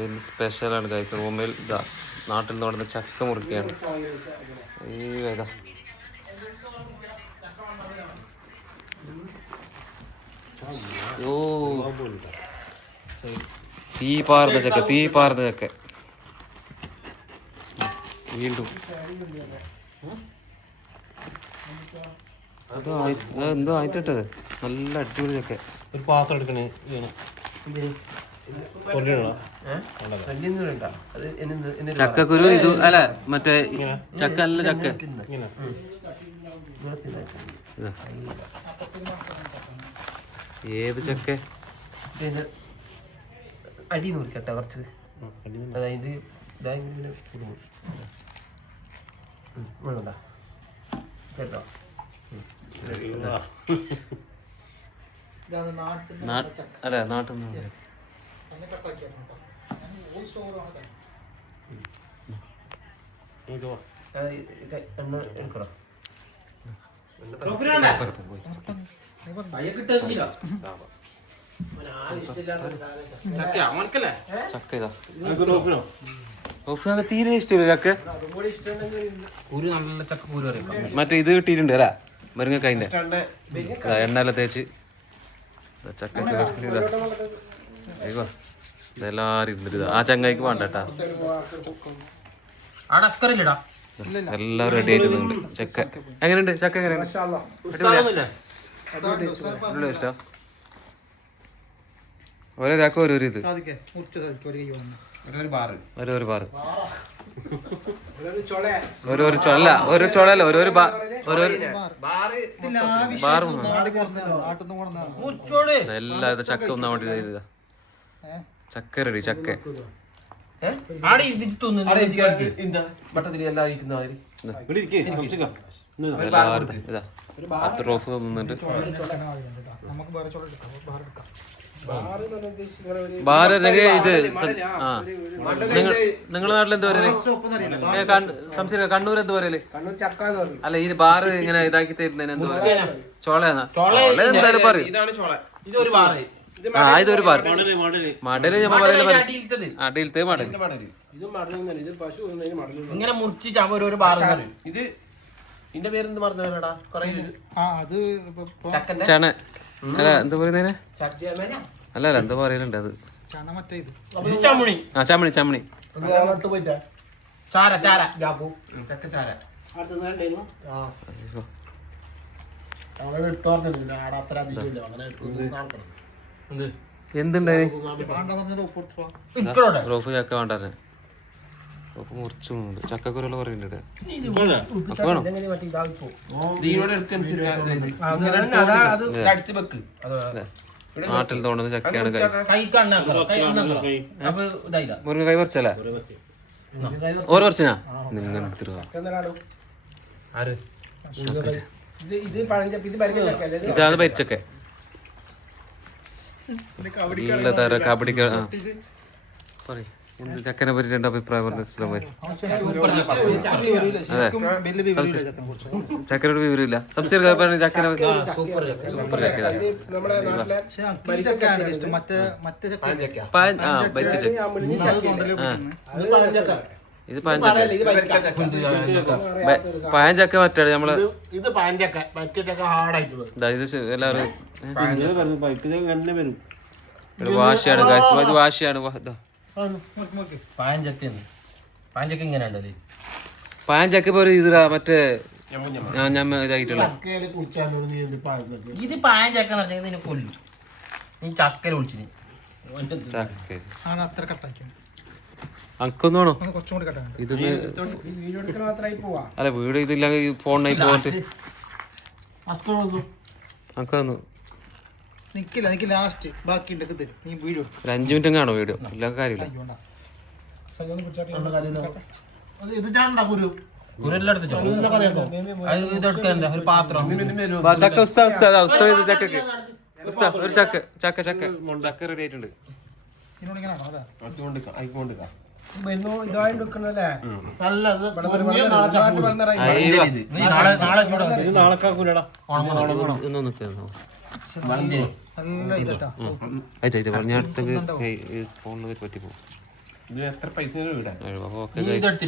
ഇതിന് സ്പെഷ്യലാണ് ഗൈസ്. റൂമിൽ ഇതാ നാട്ടിൽ നിന്ന് കൊണ്ടുവന്ന ചക്ക മുറിക്കുകയാണ്. ഈ ഇതാ ഓ തീ പാർന്ന ചക്ക വീണ്ടും എന്തോ ആയിട്ടിട്ടത്. നല്ല അടിപൊളി ചക്ക. ഒരു പാത്രം എടുക്കണേ. ചക്കക്കുരു ഇത് അല്ല മറ്റേ ചക്ക അല്ല ചക്ക. ഏത് ചക്ക? അടി നോക്കട്ടെ കുറച്ച്. അതായത് കേട്ടോ അല്ല നാട്ടിൽ നിന്ന് എടുക്കണോ? ചക്ക ഇതാ തീരെ ഇഷ്ടമില്ല ചക്ക. നല്ല ചക്കക്കൂര് പറയും. മറ്റേ ഇത് കിട്ടിയിട്ടുണ്ട് അല്ല മുരിങ്ങക്കായിന്റെ എണ്ണയെല്ലാം തേച്ച് ചക്ക അയ്യോ ഇതെല്ലാരും ഇരുന്നിട്ട് ആ ചങ്ങായിക്ക് വേണ്ട കേട്ടാ. എല്ലാവരും റെഡി ആയിട്ട് നിന്നുണ്ട്. ചക്ക എങ്ങനെയുണ്ട്? ചക്ക എങ്ങനെയുണ്ട്? ഇഷ്ടം ഒരാൾക്ക് ഓരോ ഇത് ഓരോ ബാറ് അല്ല ഒരു ചുളല്ല ഓരോ ബാർ എല്ലാം ഇത് ചക്ക ഒന്നാൻ വേണ്ടി ചെയ്തതാ. ചക്ക റെഡി. ചക്ക പത്ത് റോഫ് നിന്നിട്ട് ബാറ് ഇത് നിങ്ങളുടെ നാട്ടിൽ എന്താ പറയല്? സംശയം കണ്ണൂർ എന്താ പറയല്? അല്ല ഈ ബാറ് ഇങ്ങനെ ഇതാക്കി തരുന്നതിന് എന്താ പറയാ? ചോളയാന്നാ? എന്തായാലും പറയും. ഇതൊരു ബാർ. മടല് ഞാൻ അടിയിലത്തെ മടല്. ഇങ്ങനെ മുറിച്ച് ഇത് ഇതിന്റെ പേരെന്ത് മറന്നുടാ? ചണ അല്ല എന്താ പറയുന്നതിനെ? അല്ല എന്താ പറയലുണ്ട് അത്? ചമണി. എന്തുണ്ടായി റോഫ് ചക്ക വേണ്ടേ? റോഫ് മുറിച്ചു ചക്കക്കുരുള്ള പറയുന്നുണ്ട്. നാട്ടിൽ തോന്നുന്ന ചക്കയാണ്. മുരുങ്ങ കൈ പറിച്ചല്ലേ? ഓരോ പറിച്ചാ നിങ്ങൾ ഇതാണ് പരിച്ചക്ക. നല്ല തര കബഡിക്ക പറയും. ചക്കനെ പറ്റി രണ്ട് അഭിപ്രായം പറഞ്ഞു. അതെ ചക്കനോട് വിവരമില്ല. സംശയം ചക്കനെ സൂപ്പർ ചക്ക. ഇത് പഴഞ്ചക്ക മറ്റേ നമ്മള് ഇത് എല്ലാവരും വാശിയാണ്. വാശിയാണ്. പാഞ്ചക്ക പോലെ ഇതിടാ മറ്റേ ഞമ്മ ഇതായിട്ടുള്ള ഇത് പാഞ്ചക്ക കൊല്ലും. നീ ചക്കര വിളിച്ചിന് അനക്കൊന്നാണോ ഇത്? അല്ല വീട് ഇതില്ല ഫോണായി പോയിട്ട് അനക്കൊന്നു ഒരു 5 മിനിറ്റും കാണോ വീഡിയോ? എല്ലാ കാര്യമില്ല. ചക്ക ചക്കക്ക് ഒരു ചക്ക റെഡി ആയിട്ടുണ്ട്. ഞാൻ അടുത്തേക്ക് ഫോണിൽ പറ്റി പോകും. ഇത് എത്ര പൈസ വീടാ ഓക്കെ